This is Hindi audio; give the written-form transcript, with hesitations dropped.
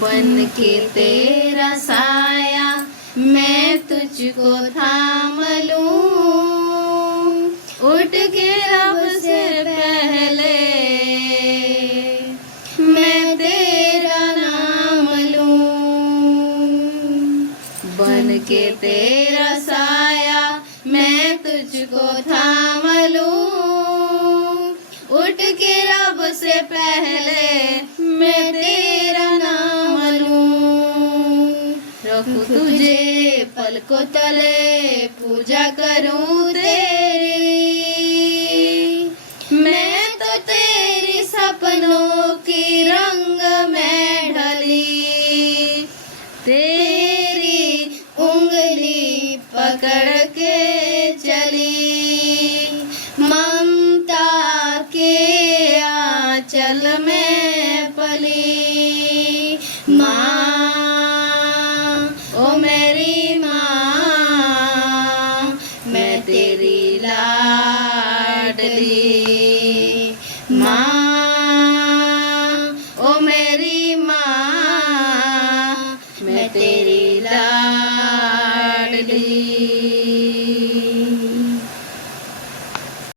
बन के तेरा साया मैं तुझको थाम लूं, उठ के रब से पहले मैं तेरा नाम लूं। बन के तेरा साया मैं तुझको थाम लूं, उठ के रब से पहले मैं तेरा नाम लूं। रखूं तुझे पलकों तले पूजा करूं तेरी, मैं तो तेरी सपनों की रंग में ढली, तेरी उंगली पकड़ के चली, ममता के आंचल में पली। माँ ओ मेरी माँ, मैं तेरी लाडली। माँ ओ मेरी माँ, मैं तेरी लाडली।